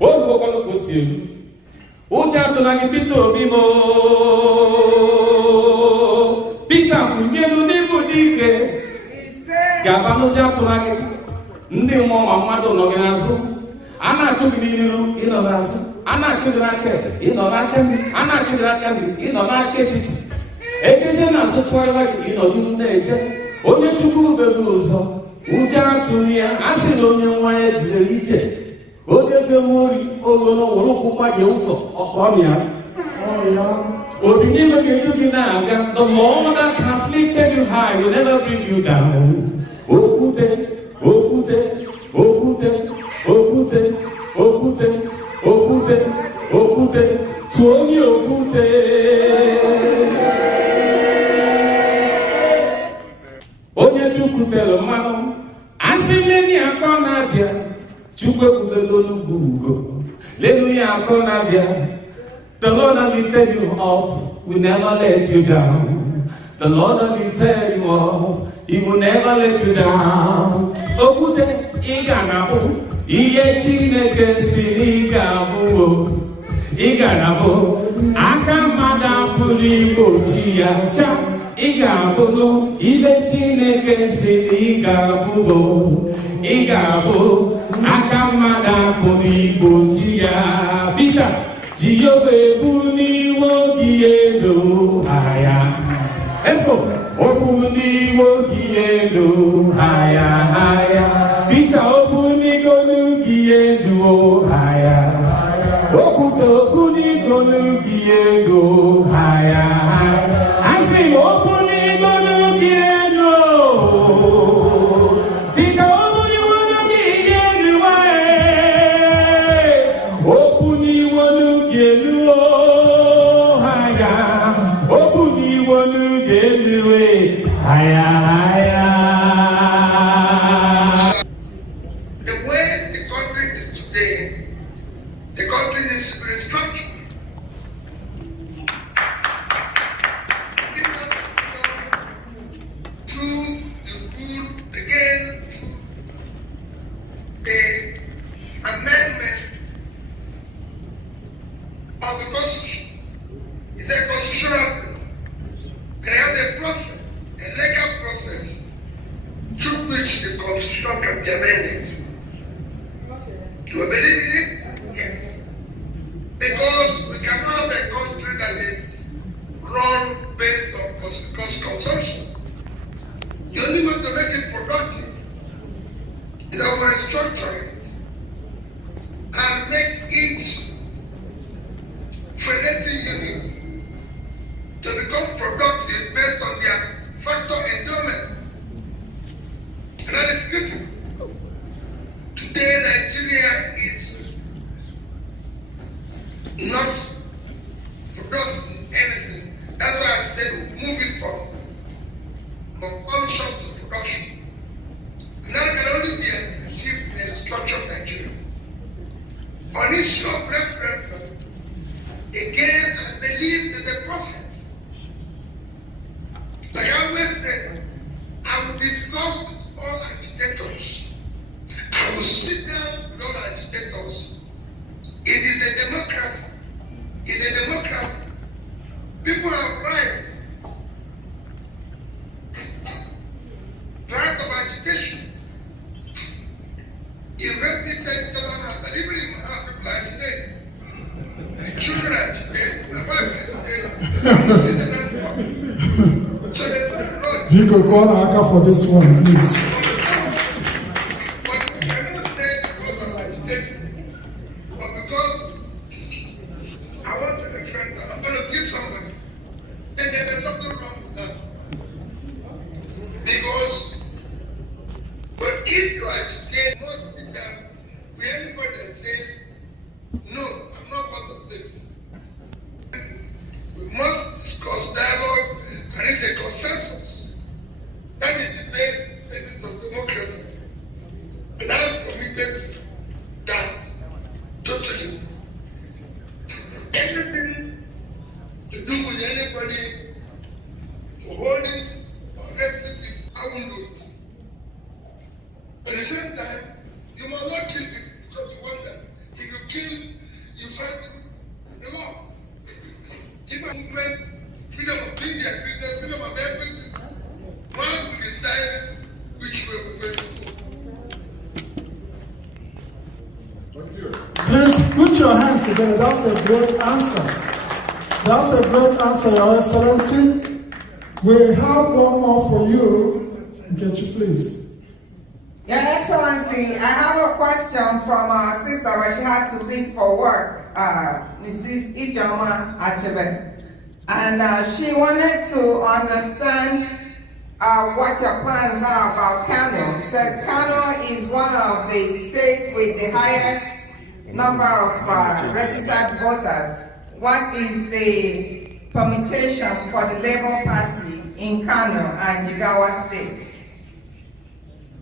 Oge ogologo si elu. Ụjọ atụla gị Peter Obi mo. Peter kwụnyelu n'ibu dike. Gaba n'ụjọ atụla gị. Ndị mmụọ ma mmadụ nọ gị n'azụ. A na-achụ gị n'iru, ị nọ n'azụ. A na-achụ gị n'aka ekpe, ị nọ n'aka nri. A na-achụ gị n'aka nri, ị nọ n'aka etiti. Ejezie n'azụ tụgharịwa gị, ị nọ n'iru na-eje. Onye Chukwu bere ụzọ, ụjọ atụrụ ya, a sị na onye nwa ya jidere ije. Oje ori ogolo were ụkwụ gbaje ụzọ ọkọmịa. Obi n'ime ga-edu gị na-aga. The Lord that has lifted you high will never bring you down. Okwute, okwute, okwute, okwute, okwute, okwute, okwute, tụọ onye okwute. Onye Chukwu tere mmanụ, asị mmiri akọ na-abịa. Chukwu ekwubela olugbu ugo. Lelu ya akọ na-abịa. The Lord that lifted you up will never let you down. The Lord that lifted you up, He will never let you down. Okwute ị ga-abụ ihe Chineke siri ị ga-abụ. Ị ga-abụ aka mmadụ apụrụ igbochi ya. Ị ga-abụ ihe Chineke siri ị ga-abụ. Ị ga-abụ aka mmadụ apụrụ igbochi ya. Peter, Jehova ebu n'iwe gị elu haya. Let's go. Obu n'iwe gị elu haya haya. Peter, obu n'igolu gị elu haya. Okwute obu n'igolu gị elu haya haya. Asị m obu n'igolu gị elu. Peter, obu n'igolu gị elu haya. Obu n'igolu gị elu haya. Obu n'igolu gị elu haya haya. The way the country is today, the country needs to be restructured. Through the rule again, the amendment of the Constitution. It's a constitutional bill. They have a process, a legal process, through which the Constitution can be amended. Do you believe in it? Yes. Because we cannot have a country that is run based on cost consumption. The only way to make it productive is that we restructure it and make each federating unit to become productive based on their factor endowment. And that is critical. Today, Nigeria is not producing anything. That's why I said moving from consumption to production. And that can only be achieved in the structure of Nigeria. On issue of referendum, again, I believe there's a process. Like I always said, I will discuss with all agitators. I will sit down with all agitators. It is a democracy. In a democracy, people have rights. Right of agitation. You heard me say to them that even if my house people agitate, my children agitate, my wife agitates, I will sit down and talk. So they don't know. You could call Aka for this one, please. But we cannot say because of agitation, but because I want to defend that. I'm going to give somebody. Then there's something wrong with that. Because but if you agitate, you must sit down with anybody that says, no, I'm not part of this. We must discuss dialogue and reach a consensus. That is the basis of democracy. And I'm committed to that totally. Anything to do with anybody holding or arresting people, I won't do it. At the same time, you must not kill people because you want them. If you kill Please put your hands together. That's a great answer. That's a great answer, Your Excellency. We have one more for you. Nkechi, please. Your Excellency, I have a question from our sister, but she had to leave for work, Mrs. Ijoma Achebe. And she wanted to understand what your plans are about Kano. It says Kano is one of the states with the highest number of registered voters. What is the permutation for the Labour Party in Kano and Jigawa State?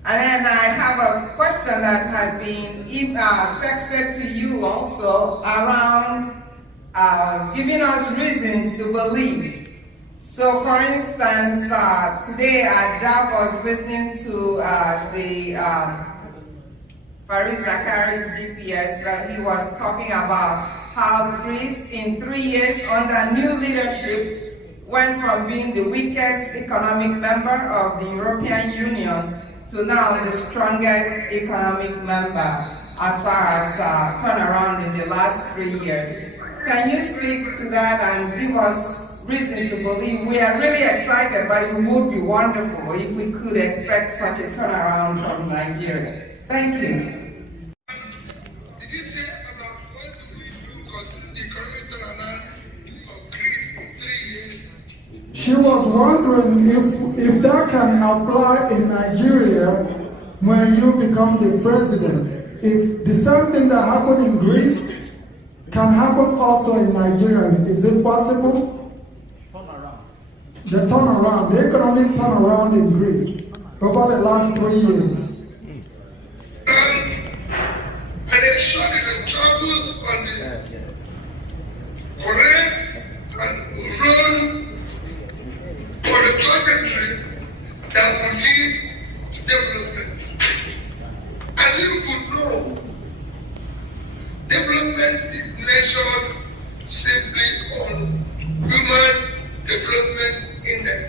And then I have a question that has been texted to you also around giving us reasons to believe. So for instance, today at Davos, listening to the Farid Zakari's GPS, that he was talking about how Greece in 3 years under new leadership went from being the weakest economic member of the European Union to now the strongest economic member as far as turnaround in the last 3 years. Can you speak to that and give us reason to believe? We are really excited, but it would be wonderful if we could expect such a turnaround from Nigeria. Thank you. Did you say about what do we do because the economic turnaround of Greece in 3 years? She was wondering if that can apply in Nigeria when you become the president. If the same thing that happened in Greece can happen also in Nigeria, is it possible? The turnaround, the economic turnaround in Greece over the last 3 years. And they showed the troubles on the correct and role for the country that will lead to development. As you could know, development is measured simply on Human Development Index.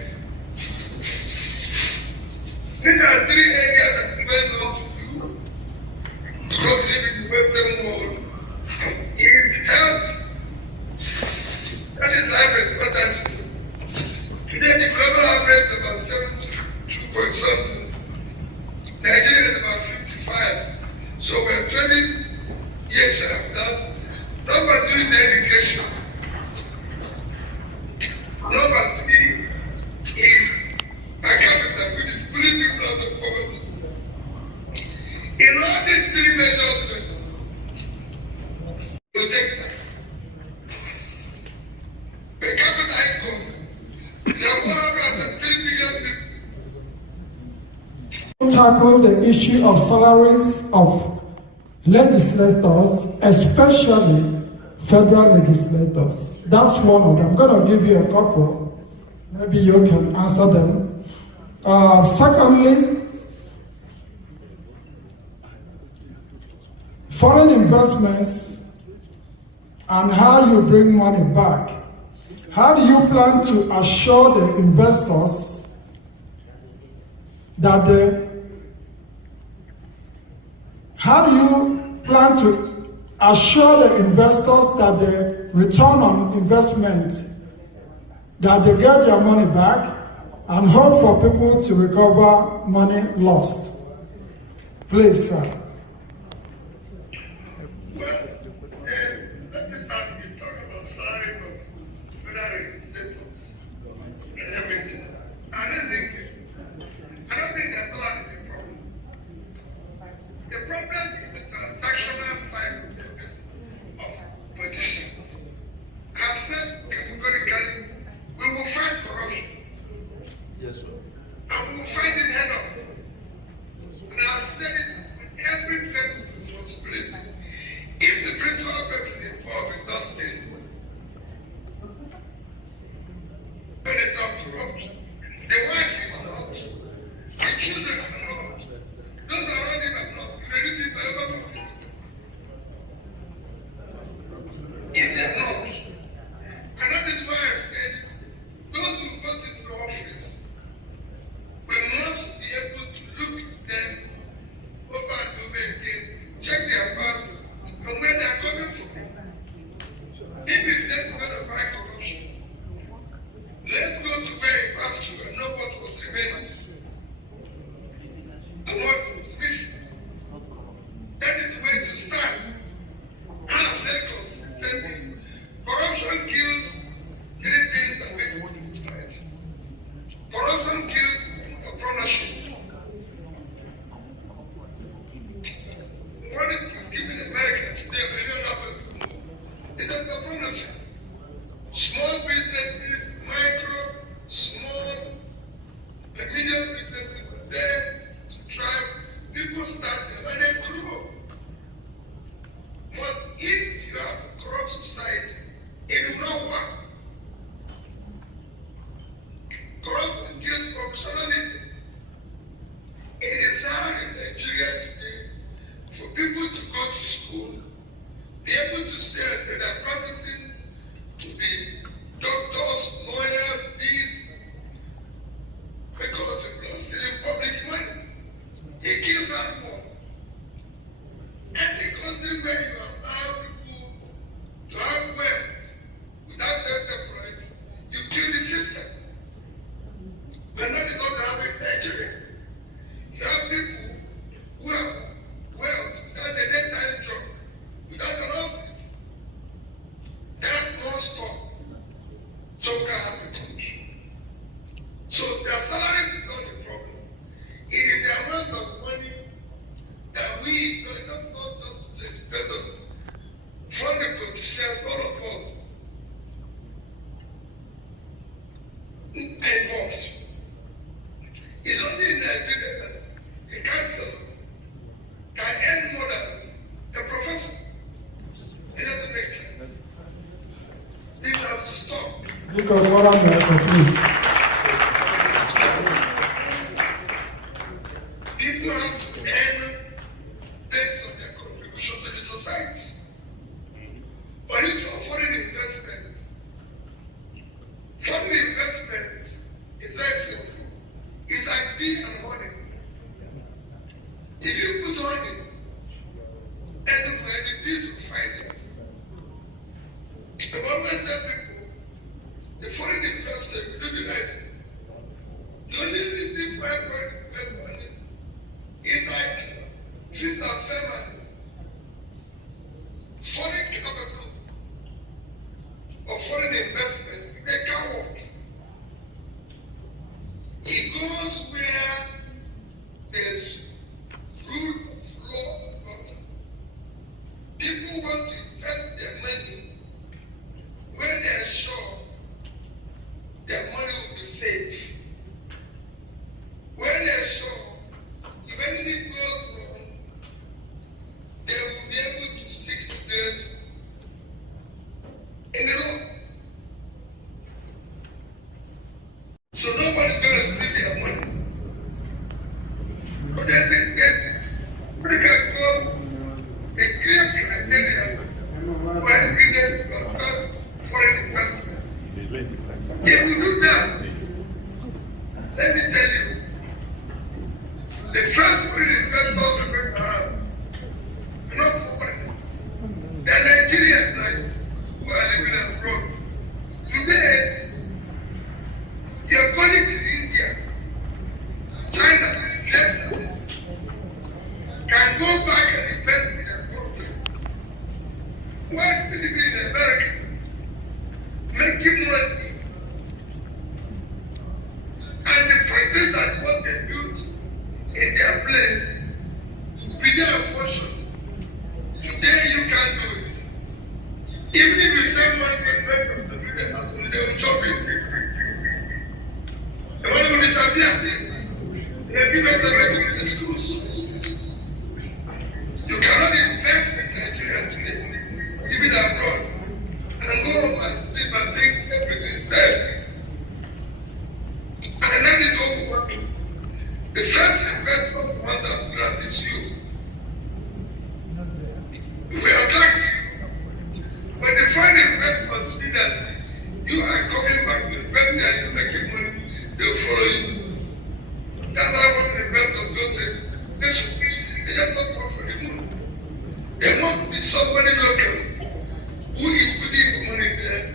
These are 3 areas that is very well to do because living in the Western world is health. That is life expectancy. Today the global average is about 72 point something. Nigeria is about 55. So we're 20 years of that. Number 2 is education. Number 3 is per capita, which is pulling people out of poverty. In all these 3 measures, we take that. Per capita income, there are 103 billion people. Tackle the issue of salaries of legislators, especially federal legislators. That's one of them. I'm going to give you a couple. Maybe you can answer them. Secondly, foreign investments and how you bring money back. How do you plan to assure the investors that how do you plan to assure the investors that the return on investment, that they get their money back and hope for people to recover money lost? Please, sir. Well, let me start with talking about salary of federal legislators and everything. I don't think that's not the problem. The problem is the transactional side of the business of politicians. I've said categorically, we will fight corruption. Yes, sir. And we will fight it head on. And I've said it with be able to say that they are practicing to be doctors, lawyers, these, because they are stealing public money. It kills that war. Any country where you allow people to have wealth without enterprise, you kill the system. And that is what happened in Nigeria. You have people who have wealth without a daytime job, without an office. That non-stop. So can have the country. So their salary is not the problem. It is the amount of money that we, not just legislators, from the politicians, all of us, involved. It's only in Nigeria that a councillor can earn more than a professor. It doesn't make sense. This has to stop. Look at what I'm here, please. People have to earn based on their contribution to the society. Or if you're foreign investment, foreign investment is very simple. It's like bees and honey. If you put honey anywhere, the bees will find it. I've always tell people, the foreign investor will do the right thing. The only reason why foreign investment is like feast and famine. Foreign capital or foreign investment, they can work. It goes where there's rule of law and order. People want to invest their money where they are sure their money will be safe. Where they are sure if anything goes wrong, they will be able to stick to this in the law. So nobody's going to steal their money. But there's a clear criteria where evidence of foreign investment. If we do that, let me tell you, the first foreign investors we're going to have are not foreigners. They are Nigerians like who are living abroad. Today, their colleagues in India, China, and Vietnam can go back and invest in their country. Why still living in America, making money, and the factories that what they built in their place, with their unfortunate. Today you can't do it. Even if you send money to the house, they will chop it. The money will disappear. They give us the money to the schools. You cannot invest in Nigeria today, even abroad, and go home and sleep and think everything is there. And that is all we want to do. The first investment we want to grant is you. If we attract you, when they find investment, see that you are coming back to invest and you're making money, they'll follow you. That's how when investors go to they should be, they just not come for the money. There must be somebody local who is putting his money there,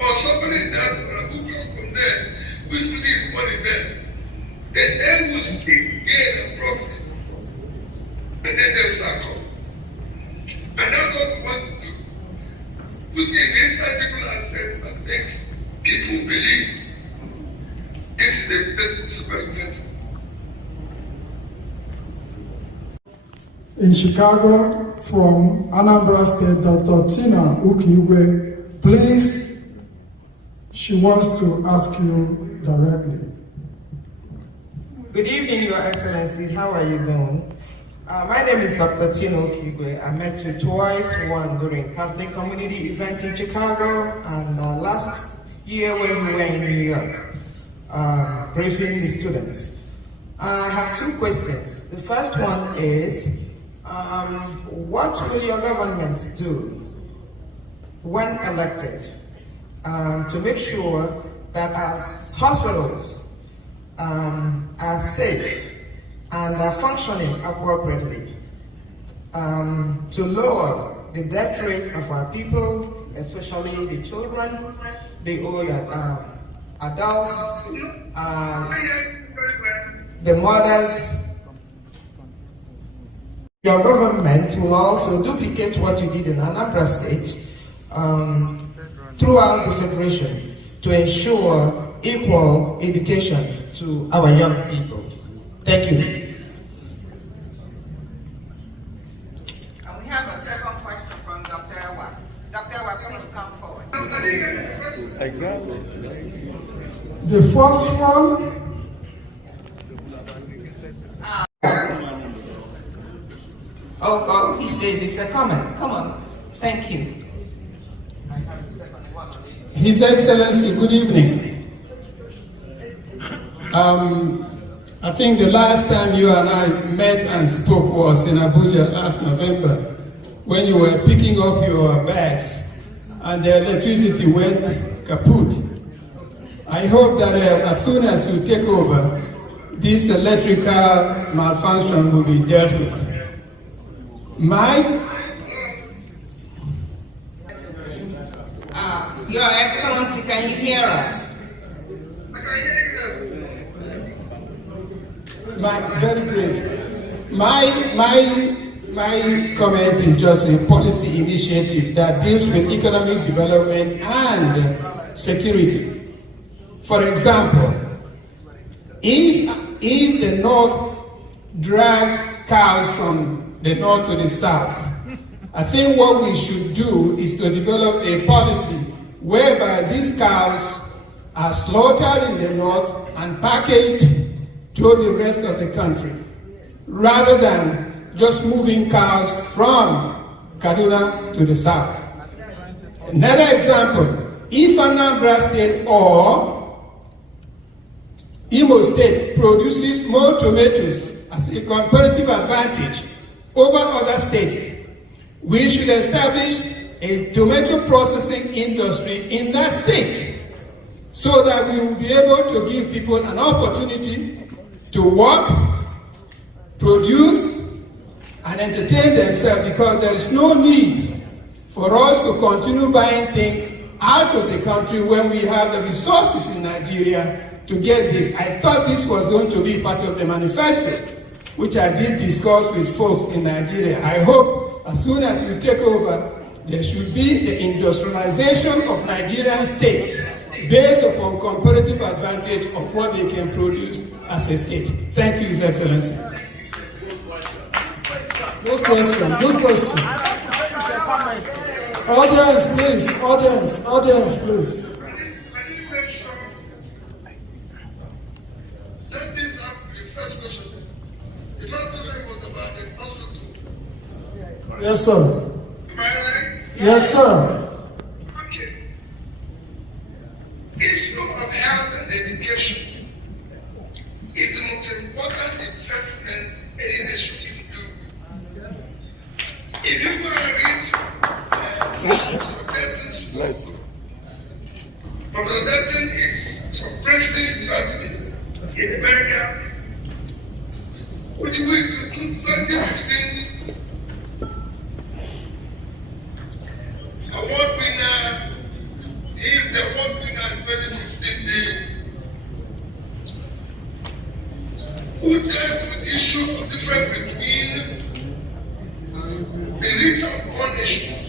or somebody in that who comes from there who is putting his money there. Then they will see gain and profit, and then they'll circle. And that's what we want to do. Put in inside people's assets that makes people believe this is the best super investment. In Chicago, from Anambra State, Dr. Tina Ukigwe, please, she wants to ask you directly. Good evening, Your Excellency. How are you doing? My name is Dr. Tina Ukigwe. I met you twice, one during Catholic community event in Chicago, and last year when we were in New York, briefing the students. I have two questions. The first one is, What will your government do when elected to make sure that our hospitals are safe and are functioning appropriately, to lower the death rate of our people, especially the children, the old adults, the mothers? Your government will also duplicate what you did in Anambra State throughout the Federation to ensure equal education to our young people. Thank you. And we have a second question from Dr. Ewa. Dr. Ewa, please come forward. Exactly. The first one. Oh, he says it's a comment. Come on. Thank you. His Excellency, good evening. I think the last time you and I met and spoke was in Abuja last November, when you were picking up your bags and the electricity went kaput. I hope that as soon as you take over, this electrical malfunction will be dealt with. Your Excellency, can you hear us? Very brief. My comment is just a policy initiative that deals with economic development and security. For example, if the North drags cows from the north to the south, I think what we should do is to develop a policy whereby these cows are slaughtered in the north and packaged to the rest of the country, rather than just moving cows from Kaduna to the south. Another example, if Anambra State or Imo State produces more tomatoes as a comparative advantage over other states, we should establish a tomato processing industry in that state so that we will be able to give people an opportunity to work, produce, and entertain themselves, because there is no need for us to continue buying things out of the country when we have the resources in Nigeria to get this. I thought this was going to be part of the manifesto, which I did discuss with folks in Nigeria. I hope as soon as we take over, there should be the industrialization of Nigerian states based upon comparative advantage of what they can produce as a state. Thank you, His Excellency. Good question, good question. Audience, please, audience, please. Let me ask the first question. The first question was about the hospital. Yes, sir. Am I right? Yes, sir. Okay. Issue of health and education is the most important investment any nation can do. If you go and read Bless you. Professor Denton is some president in America, which we could do 2015 award winner. He is the award winner in 2015 who dealt with the issue of difference between the rich and poor nations.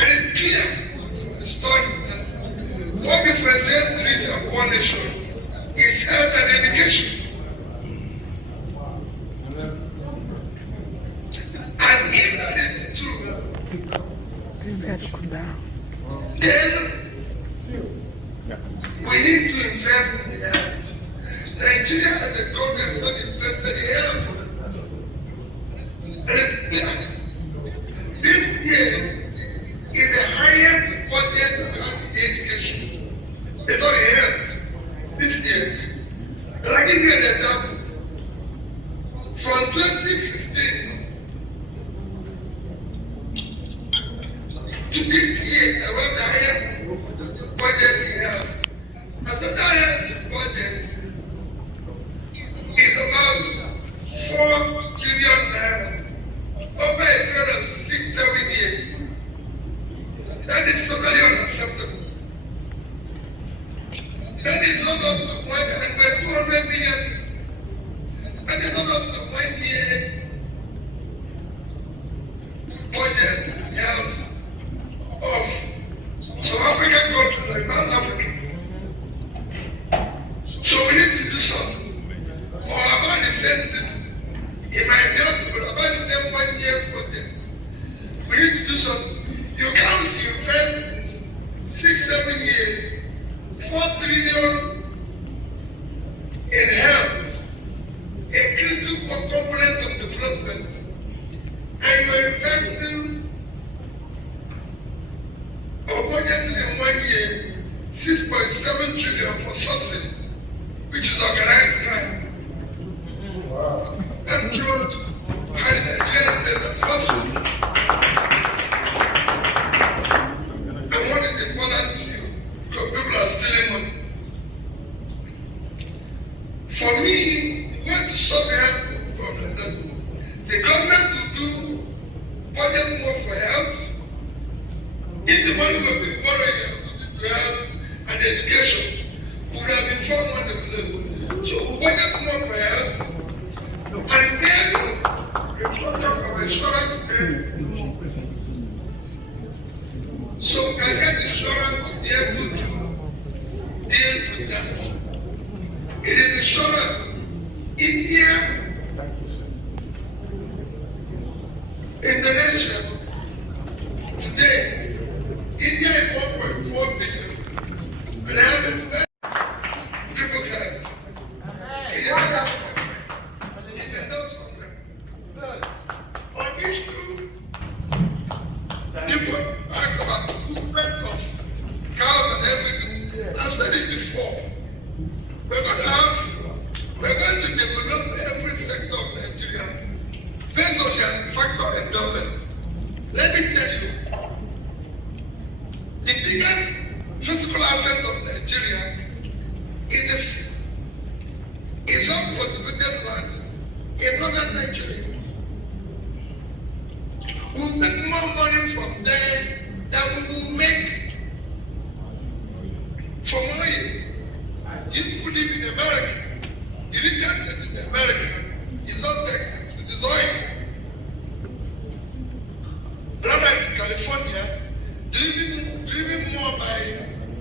And it's clear from the story that what differentiates the rich and poor nation is health and education. And if that is true, then we need to invest in the health. Nigeria as a country has not invested in health. And it's clear. This year is the highest budget to have in education. It's not health. This year. And I give you an example. From 2015 non-African. So we need to do something. Or about the same thing. It might be up to, but about the same 1 year project. We need to do something. You come to invest 6-7 years, 4 trillion in health, a critical component of development, and you're investing or budgeting in 1 year 6.7 trillion for subsidy, which is organized crime. Wow. I'm told how the Nigerian state has subsidy. And what is important to you? Because people are stealing money. For me, going to solve the health problem, the government will do budget more for health. If the money will be borrowed to health and education, we would have informed on the level. So budget more for health, and then the contract from insurance to credit. So I get insurance to be able to deal with that. It is insurance. India, Indonesia, today, India is 1.4 billion. And I have people said, it is not it knows something. On issue, people ask about the movement of cows and everything. I've said it before. We're going to develop every sector of Nigeria based on their factor endowment. Let me tell you, the biggest physical asset of Nigeria is uncultivated land in northern Nigeria. We'll make more money from there than we will make from oil. You who live in America, the richest state in America is not Texas, it is oil. Rather, it's California, driven more by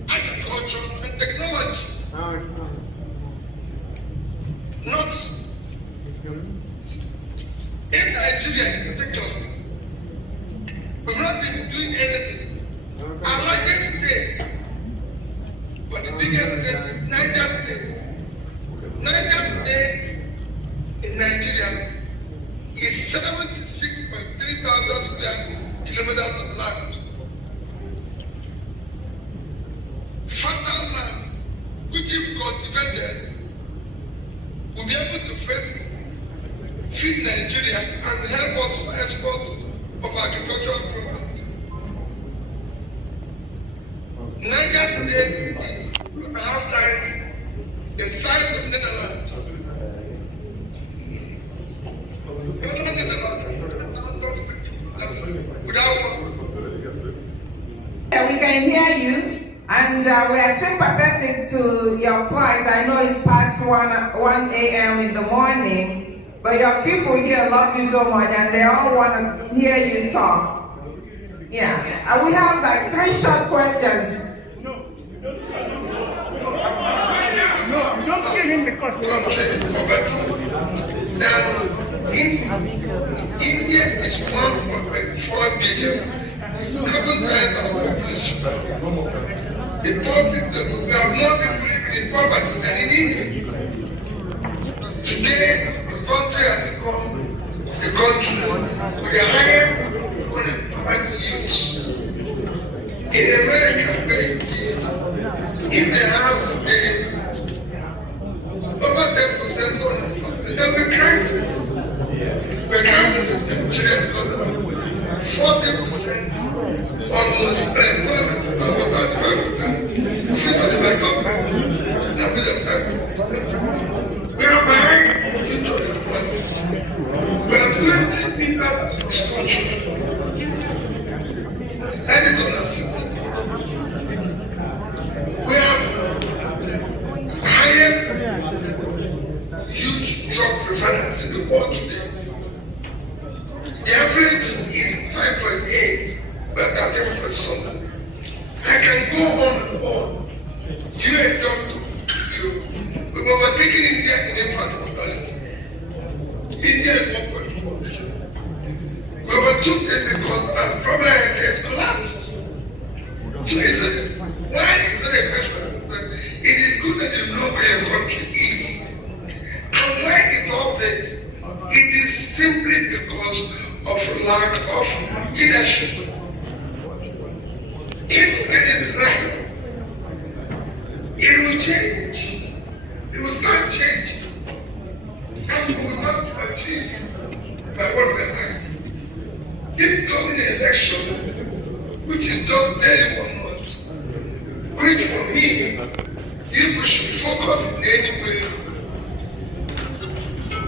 agriculture and technology. Not in Nigeria in particular. We've not been doing anything. Our largest state, but the biggest state is Niger State. Niger State in Nigeria is 76,300 square kilometers of land. Fertile land, which if cultivated, will be able to feed Nigeria and help us for export of agricultural products. Niger State is 2.5 times the size of Netherlands. We can hear you, and we are sympathetic to your plight. I know it's past 1 a.m. in the morning, but your people here love you so much, and they all want to hear you talk. Yeah, we have like 3 short questions. No, don't kill him because India is 1.4 billion. It's 7 times our population. The poor people, we have more people living in poverty than in India. Today, the country has become a country with the highest unemployment youth. In America, if they have today over 10% unemployment, there will be crisis. The crisis in the Nigerian economy, 40% almost unemployment, about 35%. Officially by government, that will affect 5%. We are behind in unemployment. We are 20 people in this country. That is unacceptable. We have highest youth drug prevalence in the world today. The average is 5.8, but 13 something. I can go on and on. You a doctor, we were taking India in infant mortality. India is 1.4 billion. We overtook it because our problem has collapsed. So why is it a question? It is good that you know where your country is. And why is all this? It is simply because of lack of leadership. If you get it right, it will change. It will start changing. And we want to achieve by what we ask. This coming election, which is just barely 1 month, which for me, people should focus in any way.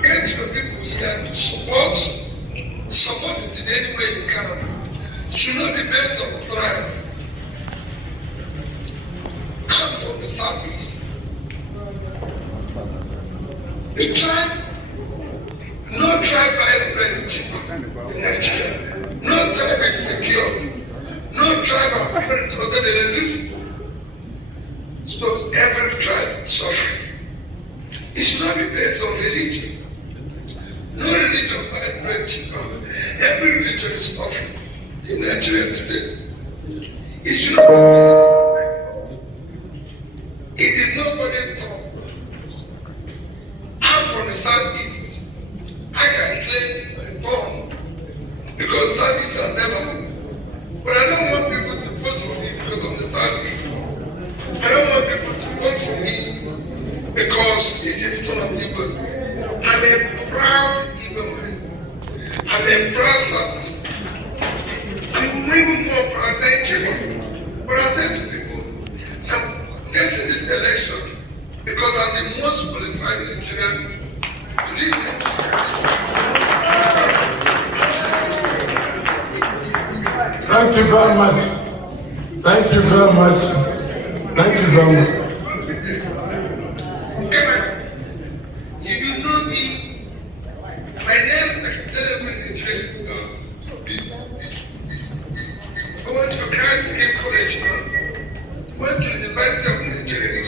Get your people here to support it in any way you can. Should not be based on trial. I'm from the southeast. The tribe, no tribe buys bread in Nigeria. No tribe is secure. No tribe are prepared to order the electricity. So every tribe is suffering. It should not be based on religion. No religion buys bread cheaper. Every religion is suffering in Nigeria today. It should not be based. It is nobody's talk. I'm from the southeast. I can claim it my tongue because southeast are never. But I don't want people to vote for me because of the southeast. I don't want people to vote for me because it is ton of Igbos. I'm a proud Igbo. I'm a proud southeast. I'm even more proud Nigerian. But I say to people, I'm getting this election because I'm the most qualified Nigerian to lead Thank you very much. Thank you very much. Thank you very much. If you know me, my name is I went to Christ College now. Went to the University of Nigeria.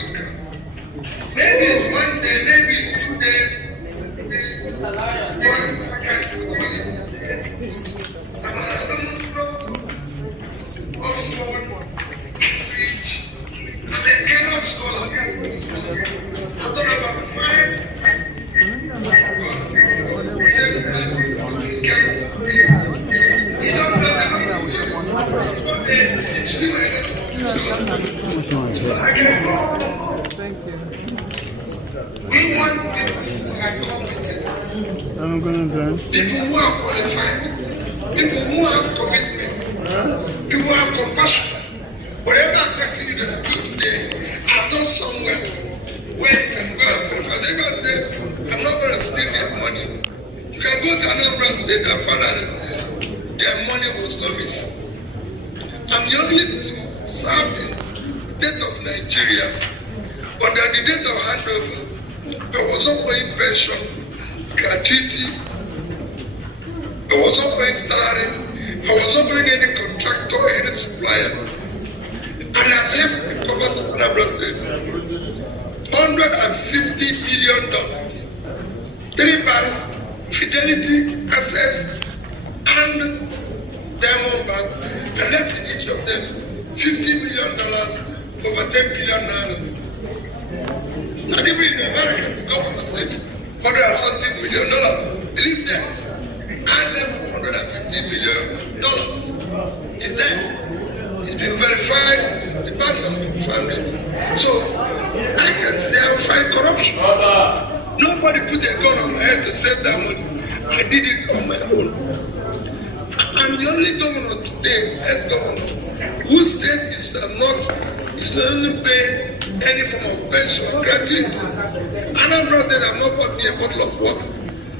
Maybe one day, maybe 2 days. Oxford, Cambridge, and then cannot scholar. I've done about 5. You don't know we want people who are competent. I'm going to go. People who are qualified. People who have commitment. People who have compassion. Whatever activity that I do today, I've done somewhere where you can go and verify. They can say, I'm not going to steal their money. You can go to another state and find out their money was not missing. I'm the only served in the state of Nigeria. But at the date of handover, I was not paying pension, gratuity, I was not paying salary, I was not paying any contractor or any supplier. And I left the coffers of Anambra State $150 million. 3 banks, Fidelity, Access, and Diamond Bank. I left each of them $50 million, over $10 billion. And even in America, the government said $100 million. Believe that. I left $150 million. Is there? It's been verified. The banks have confirmed it. So I can say I'm fighting corruption. Nobody put a gun on my head to save that money. I did it on my own. I'm the only governor today, ex-governor, whose state is not paying any form of pension or gratuity. Anambra State have not bought me a bottle of water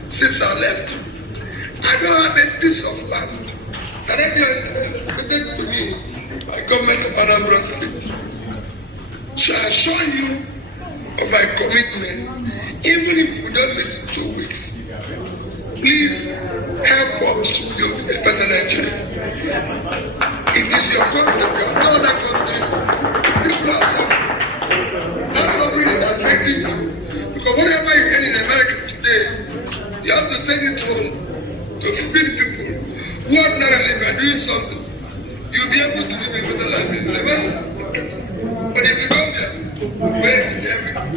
since I left. I don't have a piece of land that I can protect to me by government of Anambra State. So I assure you of my commitment, even if we don't meet in 2 weeks. Please help us to build a better Nigeria. It is your country, we are no other country. doing something, you'll be able to remember the language. Remember? But if you come here, wait till everything.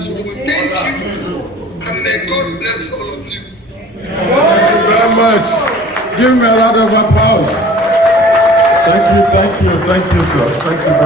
So thank you, and may God bless all of you. Thank you very much. Give me a lot of applause. Thank you, sir. Thank you very much.